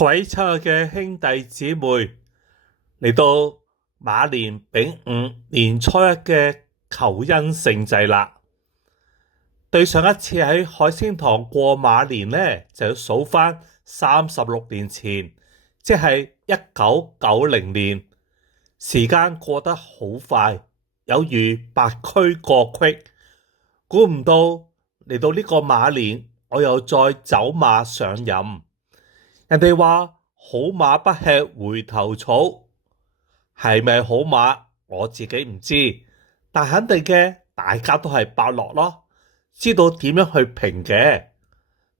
各位親愛嘅兄弟姊妹，嚟到馬年丙午年初一嘅求恩聖祭啦。對上一次喺海星堂過馬年呢，就要數翻36年前，即係1990年。時間過得好快，有如白駒過隙。估唔到嚟到呢個馬年，我又再走馬上任。人哋話好馬不吃回頭草，係咪好馬我自己唔知，但肯定嘅大家都係伯樂咯，知道點樣去評嘅。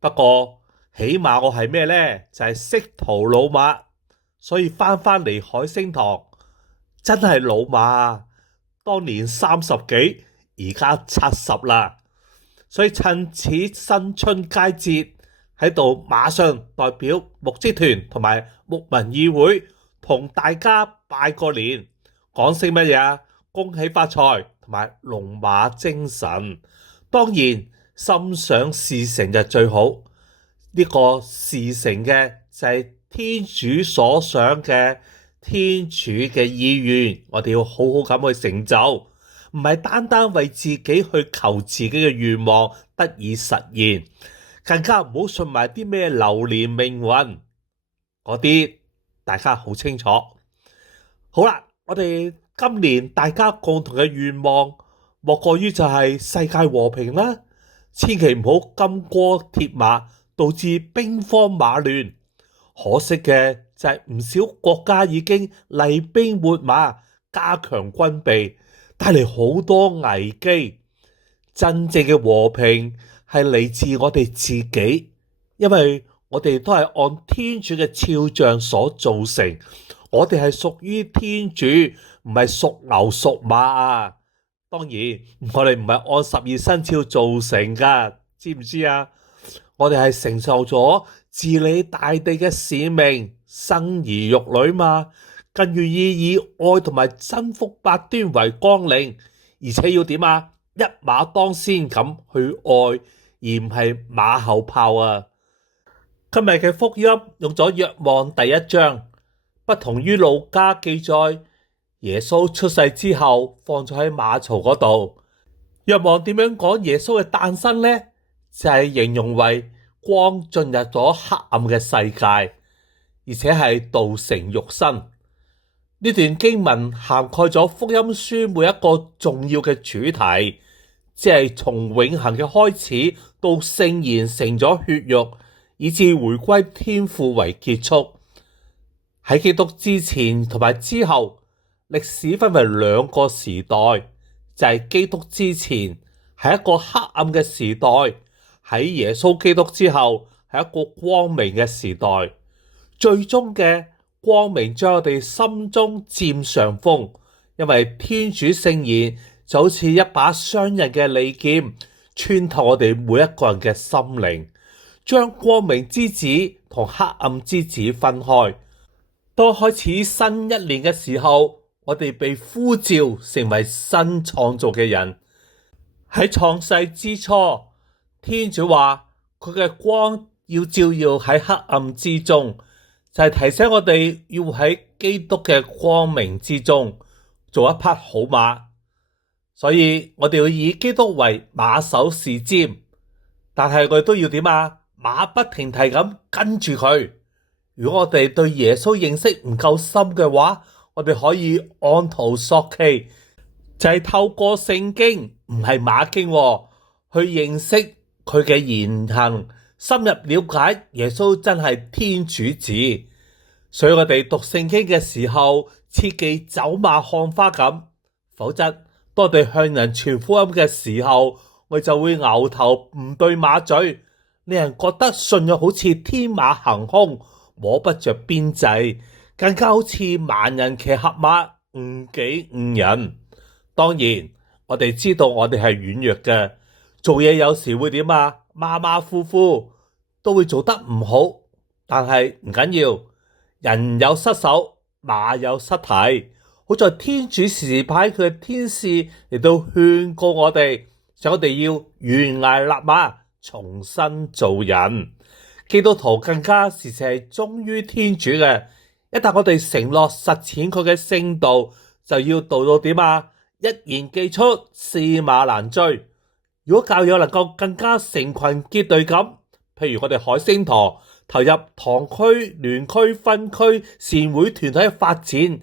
不過起碼我係咩呢？就係識途老馬，所以翻嚟海星堂真係老馬啊！當年30幾，而家70啦，所以趁此新春佳節，喺度馬上代表牧職團同埋牧民議會同大家拜個年，講聲乜嘢啊？恭喜發財同埋龍馬精神。當然心想事成就最好，呢個事成嘅就係天主所想嘅，天主嘅意願，我哋要好好咁去成就，唔係單單為自己去求自己嘅願望得以實現。更加唔好信埋啲咩流年命運嗰啲，大家好清楚。好啦，我哋今年大家共同嘅願望，莫過於就係世界和平啦。千祈唔好金戈鐵馬，導致兵荒馬亂。可惜嘅就係唔少國家已經厲兵秣馬，加強軍備，帶嚟好多危機。真正嘅和平係嚟自我哋自己，因為我哋都係按天主嘅肖像所造成，我哋係屬於天主，唔係屬牛屬馬啊！當然，我哋唔係按12生肖造成噶，知唔知啊？我哋係承受咗治理大地嘅使命，生兒育女嘛，更願意以愛同埋真福八端為綱領，而且要點啊？一馬當先咁去愛，而唔係馬後炮啊！今日嘅福音用咗若望第1章，不同於路加記載耶穌出世之後放咗喺馬槽嗰度。若望點樣講耶穌嘅誕生呢？就係形容為光進入咗黑暗嘅世界，而且係道成肉身。呢段經文涵蓋咗福音書每一個重要嘅主題，即係從永恆嘅開始到聖言成咗血肉，以至回歸天父為結束。喺基督之前同埋之後，歷史分為2個時代，就係基督之前係一個黑暗嘅時代，喺耶穌基督之後係一個光明嘅時代。最終嘅光明將我哋心中佔上風，因為天主聖言就好似一把雙刃嘅利劍，穿透我哋每一個人嘅心靈，將光明之子同黑暗之子分開。當開始新一年嘅時候，我哋被呼召成為新創造嘅人。喺創世之初，天主話佢嘅光要照耀喺黑暗之中，就係提醒我哋要喺基督嘅光明之中做一匹好馬。所以我哋要以基督為馬首是瞻，但係我哋都要點啊？馬不停蹄咁跟住佢。如果我哋對耶穌認識唔夠深嘅話，我哋可以按圖索驥，就係透過聖經，唔係馬經，去認識佢嘅言行，深入了解耶穌真係天主子。所以我哋讀聖經嘅時候，切忌走馬看花咁，否則當我哋向人傳福音嘅時候，我哋就會牛頭唔對馬嘴，令人覺得信仰好似天馬行空，摸不着邊際，更加好似盲人騎黑馬，誤己誤人。當然我哋知道我哋係軟弱嘅，做嘢有時會點啊？馬馬虎虎都會做得唔好，但係唔緊要，人有失手，馬有失蹄。好在天主時派佢嘅天使嚟到勸告我哋，就我哋要懸崖勒馬，重新做人。基督徒更加時時係忠於天主嘅。一旦我哋承諾實踐佢嘅聖道，就要做到點啊？一言既出，駟馬難追。如果教友能夠更加成群結隊咁，譬如我哋海星堂投入堂區、聯區、分區、善會團體嘅發展，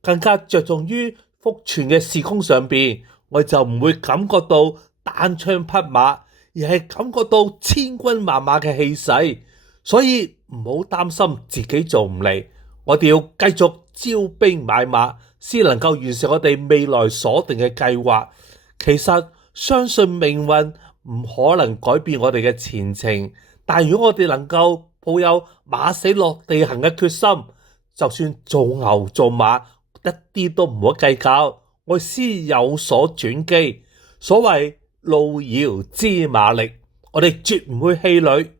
更加着重於福傳嘅事工上邊，我哋就唔會感覺到單槍匹馬，而係感覺到千軍萬馬嘅氣勢。所以唔好擔心自己做唔嚟，我哋要繼續招兵買馬，先能夠完成我哋未來所定嘅計劃。其實相信命運唔可能改變我哋嘅前程，但如果我哋能夠抱有馬死落地行嘅決心，就算做牛做馬，一啲都唔好計較，我先有所轉機。所謂路遙知馬力，我哋絕唔會氣餒。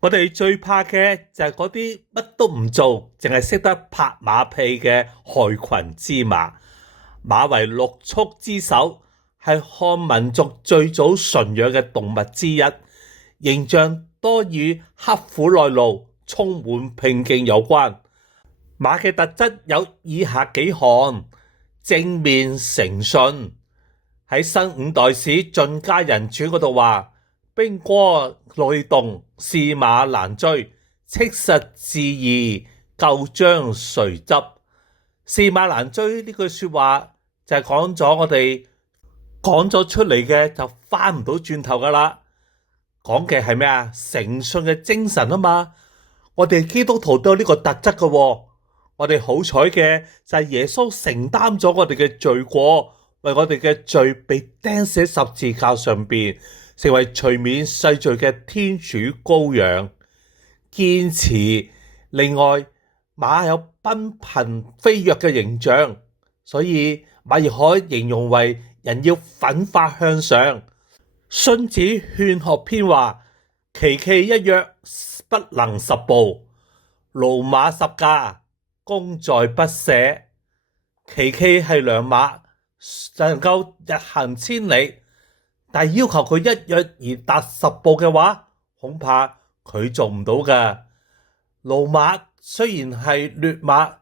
我哋最怕嘅就係嗰啲乜都唔做，淨係識得拍馬屁嘅害群之馬。馬為六畜之首，係漢民族最早馴養嘅動物之一，形象多與刻苦耐勞、充滿拼勁有關。馬嘅特質有以下幾項：正面誠信。喺新五代史《晉家人傳》嗰度話：兵戈累動，駟馬難追，戚實自疑，舊將誰執？駟馬難追呢句說話就係講咗我哋講咗出嚟嘅就翻唔到轉頭噶啦。講嘅係咩啊？誠信嘅精神啊嘛。我哋基督徒都有呢個特質噶喎。我哋好彩嘅就係耶穌承擔咗我哋嘅罪過，為我哋嘅罪被釘死十字架上邊，成為除免世罪嘅天主羔羊。堅持。另外，馬有奔騰飛躍嘅形象，所以馬亦可以形容為人要奮發向上。荀子勸學篇話：騏驥一躍，不能十步；駑馬十駕，功在不舍。騏驥係良馬，能夠日行千里，但要求佢一躍而達十步嘅話，恐怕佢做唔到㗎。駑馬雖然係劣馬，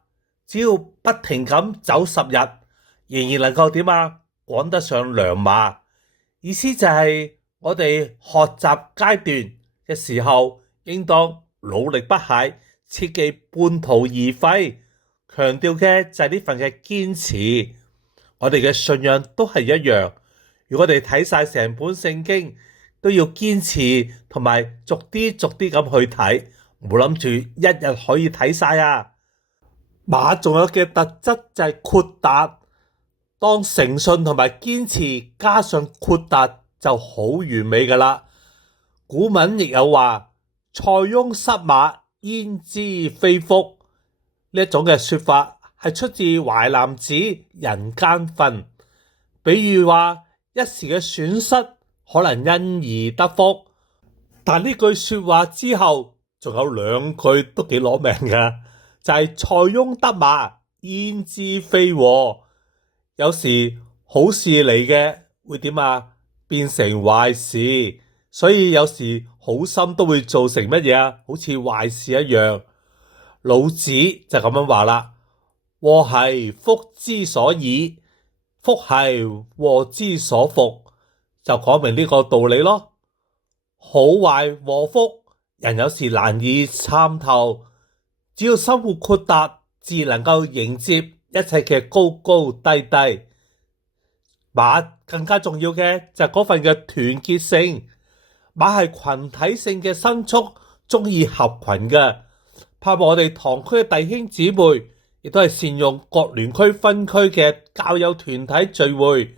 只要不停咁走10日，仍然能夠點啊？趕得上良馬。意思就係我哋學習階段嘅時候，應當努力不懈，切忌半途而廢。強調嘅就係呢份嘅堅持。我哋嘅信仰都係一樣。如果我哋睇晒成本聖經，都要堅持同埋逐啲咁去睇，唔好諗住一日可以睇晒啊！馬仲有嘅特質就係豁達。當誠信同埋堅持加上豁達就好完美噶啦。古文亦有話：塞翁失馬，焉知非福。呢一種嘅說法係出自《淮南子·人間訓》，比喻話一時嘅損失可能因而得福。但呢句說話之後仲有2句都幾攞命㗎，就係塞翁得馬，焉知非禍。有時好事嚟嘅會點啊？變成壞事，所以有時好心都會造成乜嘢啊？好似壞事一樣。老子就咁樣話啦：禍兮福之所倚，福兮禍之所伏，就講明呢個道理咯。好壞禍福，人有時難以參透，只要生活豁達，自能夠迎接一切嘅高高低低。馬更加重要嘅就係嗰份嘅團結性。馬係群體性嘅牲畜，中意合群嘅。盼望我哋堂區嘅弟兄姊妹亦都係善用各聯區分區嘅教友團體聚會，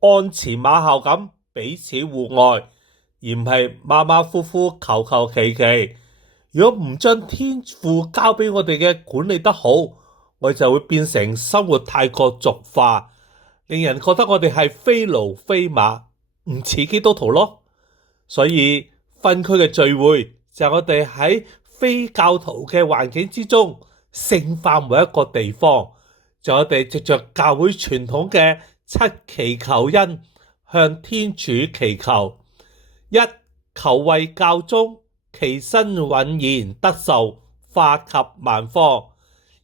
鞍前馬後咁彼此互愛，而唔係馬馬虎虎求其其。如果唔將天父交俾我哋嘅管理得好，我哋就會變成生活太過俗化，令人覺得我哋係非驢非馬，唔似基督徒咯。所以分區嘅聚會就係我哋喺非教徒嘅環境之中聖化每一個地方，就我哋藉着教會傳統嘅7祈求恩向天主祈求：一、求為教宗，其身允然得壽，化及萬方。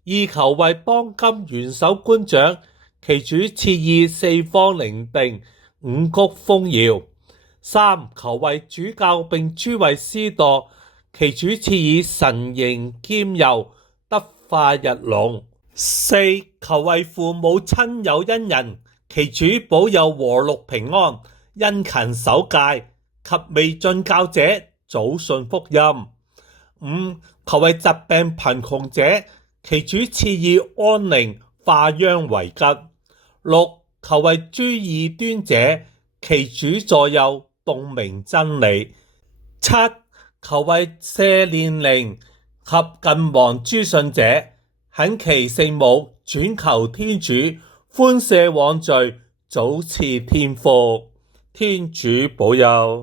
二求為當今元首官長，其主賜以四方寧定，五穀豐饒。三求為主教並諸位司鐸，其主賜以神形兼佑，德化日隆。四求為父母親友恩人，其主保佑和睦平安，殷勤守戒，及未進教者早信福音。五求為疾病貧窮者，其主賜以安寧，化殃為吉。六求為諸異端者，其主助佑，洞明真理。七求為赦年齡及近亡諸信者，懇祈聖母轉求天主寬赦往罪，早賜天福。天主保佑。